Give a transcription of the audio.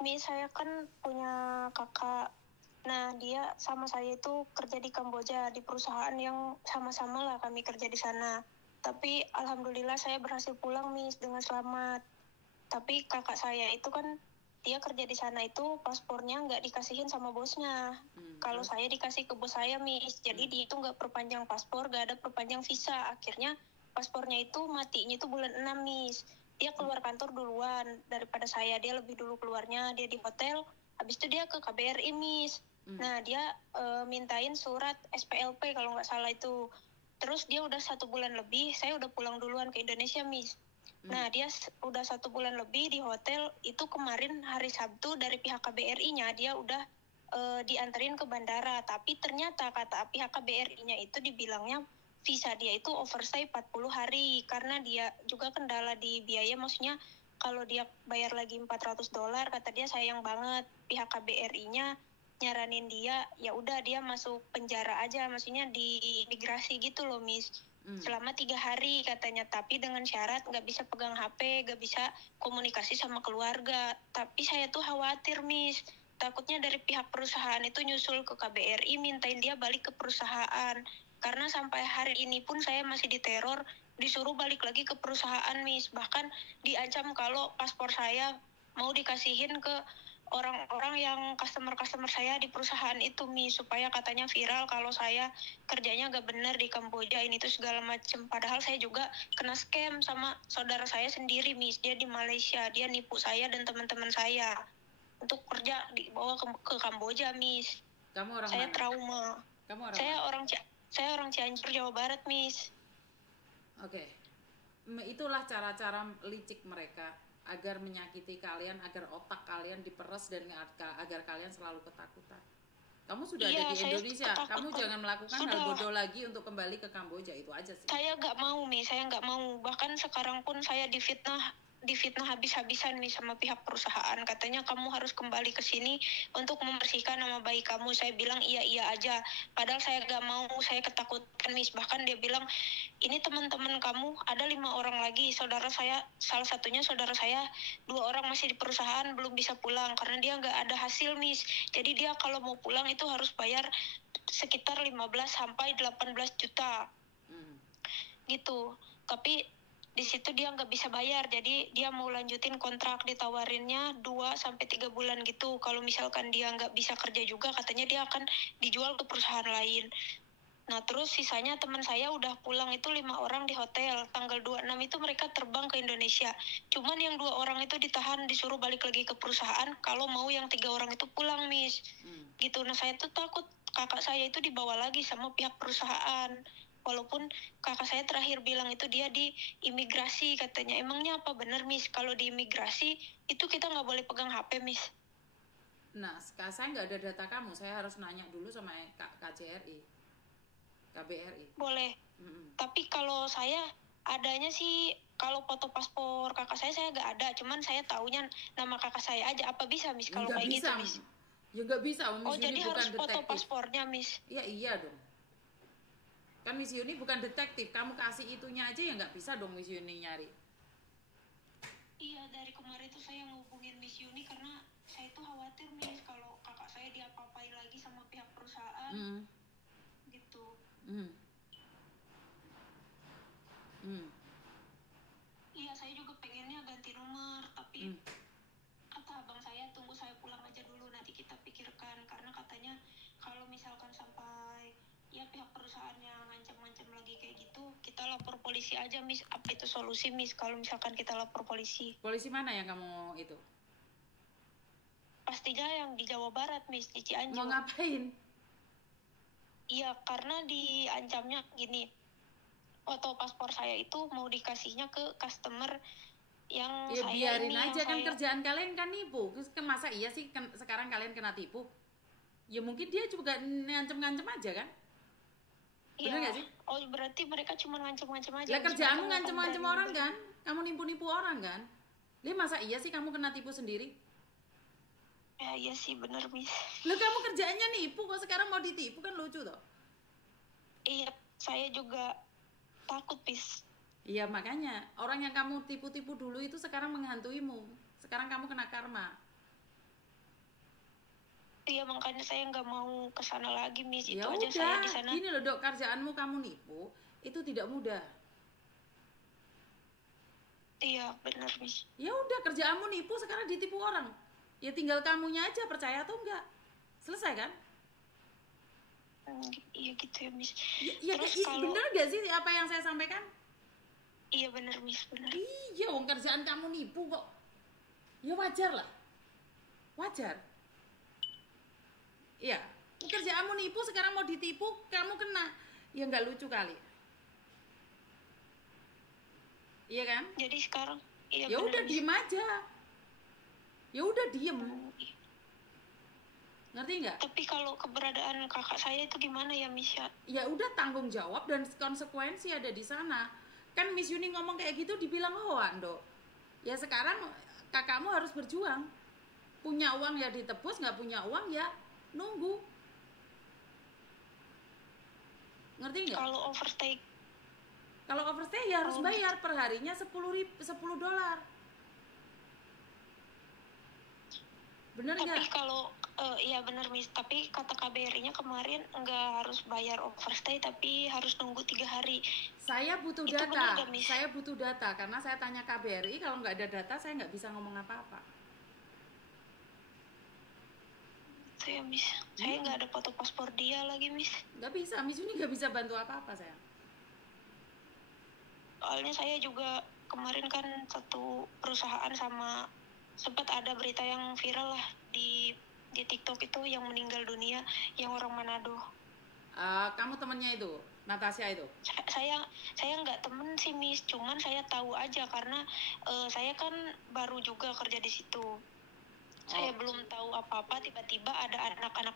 Miss, saya kan punya kakak. Nah, dia sama saya itu kerja di Kamboja, di perusahaan yang sama-sama lah kami kerja di sana. Tapi alhamdulillah saya berhasil pulang, Miss, dengan selamat. Tapi kakak saya itu kan dia kerja di sana itu paspornya nggak dikasihin sama bosnya. Kalau saya dikasih ke bos saya, Miss. Jadi dia itu nggak perpanjang paspor, nggak ada perpanjang visa. Akhirnya paspornya itu matinya itu bulan 6, Miss. Dia keluar kantor duluan daripada saya. Dia lebih dulu keluarnya, dia di hotel. Habis itu dia ke KBRI, Miss. Nah, dia mintain surat SPLP kalau nggak salah itu. Terus dia udah 1 bulan lebih, saya udah pulang duluan ke Indonesia, Miss. Nah, dia udah 1 bulan lebih di hotel. Itu kemarin hari Sabtu dari pihak KBRI-nya, dia udah dianterin ke bandara. Tapi ternyata kata pihak KBRI-nya itu dibilangnya visa dia itu overstay 40 hari. Karena dia juga kendala di biaya, maksudnya kalau dia bayar lagi $400, kata dia sayang banget. Pihak KBRI-nya nyaranin dia, ya udah dia masuk penjara aja, maksudnya di imigrasi gitu loh, Miss. Selama 3 hari katanya, tapi dengan syarat nggak bisa pegang HP, nggak bisa komunikasi sama keluarga. Tapi saya tuh khawatir, Miss. Takutnya dari pihak perusahaan itu nyusul ke KBRI, mintain dia balik ke perusahaan. Karena sampai hari ini pun saya masih diteror, disuruh balik lagi ke perusahaan, Miss. Bahkan diancam kalau paspor saya mau dikasihin ke orang-orang yang customer saya di perusahaan itu, Miss, supaya katanya viral kalau saya kerjanya gak benar di Kamboja ini tuh segala macem. Padahal saya juga kena scam sama saudara saya sendiri, Miss. Dia di Malaysia, dia nipu saya dan teman-teman saya untuk kerja dibawa ke Kamboja, Miss. Kamu orang Saya mana? trauma. Kamu orang Saya mana? orang Cianjur, Jawa Barat, Miss. Oke. Itulah cara-cara licik mereka agar menyakiti kalian, agar otak kalian diperes dan agar kalian selalu ketakutan. Kamu sudah ada di Indonesia, kamu jangan melakukan hal bodoh lagi untuk kembali ke Kamboja, itu aja sih. Saya nggak mau, Mi. Saya nggak mau. Bahkan sekarang pun saya difitnah habis-habisan nih sama pihak perusahaan. Katanya kamu harus kembali ke sini untuk membersihkan nama baik kamu. Saya bilang iya aja. Padahal saya nggak mau, saya ketakutan, Miss. Bahkan dia bilang, ini teman-teman kamu ada 5 orang lagi. Saudara saya, salah satunya saudara saya, 2 orang masih di perusahaan belum bisa pulang karena dia nggak ada hasil, Miss. Jadi dia kalau mau pulang itu harus bayar sekitar 15 sampai 18 juta. Gitu. Tapi di situ dia nggak bisa bayar, jadi dia mau lanjutin kontrak, ditawarinnya 2-3 bulan gitu. Kalau misalkan dia nggak bisa kerja juga, katanya dia akan dijual ke perusahaan lain. Nah, terus sisanya teman saya udah pulang itu 5 orang di hotel. Tanggal 26 itu mereka terbang ke Indonesia. Cuman yang 2 orang itu ditahan, disuruh balik lagi ke perusahaan. Kalau mau yang 3 orang itu pulang, Miss. Gitu. Nah, saya tuh takut kakak saya itu dibawa lagi sama pihak perusahaan. Walaupun kakak saya terakhir bilang itu dia di imigrasi katanya. Emangnya apa benar, Miss? Kalau di imigrasi itu kita nggak boleh pegang HP, Miss? Nah, saya nggak ada data kamu. Saya harus nanya dulu sama KJRI, KBRI. Boleh. Tapi kalau saya adanya sih, kalau foto paspor kakak saya nggak ada. Cuman saya taunya nama kakak saya aja. Apa bisa, Miss, kalau kayak bisa, gitu, Miss? Ya nggak bisa. Oh, jadi harus foto paspornya, Miss? Iya dong. Kan Miss Yuni bukan detektif, kamu kasih itunya aja ya nggak bisa dong Miss Yuni nyari. Iya, dari kemarin tuh saya ngubungin Miss Yuni karena saya tuh khawatir, Miss, kalau kakak saya diapa-apain lagi sama pihak perusahaan. Gitu. Iya, saya juga pengennya ganti nomor, tapi kata abang saya tunggu saya pulang aja dulu, nanti kita pikirkan. Karena katanya kalau misalkan sampai ya pihak perusahaannya ngancam-ngancam lagi kayak gitu, kita lapor polisi aja, Miss. Apa itu solusi, Miss, kalau misalkan kita lapor polisi? Polisi mana yang kamu itu? Pastinya yang di Jawa Barat, Miss, di Cianjur. Mau ngapain? Iya, karena diancamnya gini, foto paspor saya itu mau dikasihnya ke customer yang ya, saya biarin ini, aja kan kerjaan kalian kan nipu. Masa iya sih sekarang kalian kena tipu? Ya mungkin dia juga ngancem-ngancem aja kan? Bener iya. gak sih? Oh, berarti mereka cuma ngancem-ngancem aja. Lah kerjaanmu ngancem-ngancem orang kan? Kamu nipu-nipu orang kan? Lah masa iya sih kamu kena tipu sendiri? Ya iya sih, bener, Miss. Lah kamu kerjaannya nipu kok sekarang mau ditipu, kan lucu toh? Iya, saya juga takut, Miss. Iya makanya orang yang kamu tipu-tipu dulu itu sekarang menghantuimu. Sekarang kamu kena karma. Iya, makanya saya nggak mau ke sana lagi, Miss. Ya Itu aja udah, saya di sana. gini loh Dok, kerjaanmu kamu nipu itu tidak mudah. Iya, benar, Miss. Ya udah, kerjaanmu nipu, sekarang ditipu orang. Ya tinggal kamunya aja percaya atau enggak. Selesai kan? Iya gitu ya, Miss. Ya, Terus kalau bener gak sih apa yang saya sampaikan? Iya benar, Miss, benar. Iya, wong kerjaan kamu nipu kok. Ya wajar lah. Wajar. Iya, kerjaanmu nipu, sekarang mau ditipu, kamu kena. Ya nggak lucu kali. Iya kan? Jadi sekarang iya. Ya udah diem aja. Ya udah diem. Ngerti nggak? Tapi kalau keberadaan kakak saya itu gimana ya, Miss? Ya udah, tanggung jawab dan konsekuensi ada di sana. Kan Miss Yuni ngomong kayak gitu dibilang hoan, Dok. Ya sekarang kakakmu harus berjuang. Punya uang ya ditebus, nggak punya uang ya nunggu. Ngerti nggak? Kalau overstay ya harus bayar per harinya $10. Bener nggak? Tapi kalau iya benar, Miss. Tapi kata KBRI-nya kemarin nggak harus bayar overstay, tapi harus nunggu 3 hari. Saya butuh itu data. Bener, Miss? Saya butuh data karena saya tanya KBRI, kalau nggak ada data saya nggak bisa ngomong apa-apa. Itu ya, Miss. Saya nggak ada foto paspor dia lagi, Miss. Nggak bisa, Miss Yuni nggak bisa bantu apa-apa saya. Soalnya saya juga kemarin kan satu perusahaan sama, sempat ada berita yang viral lah di TikTok itu, yang meninggal dunia, yang orang Manado. Kamu temennya itu, Natasha itu? Saya nggak temen sih, Miss, cuman saya tahu aja karena saya kan baru juga kerja di situ. Saya belum tahu apa-apa, tiba-tiba ada anak-anak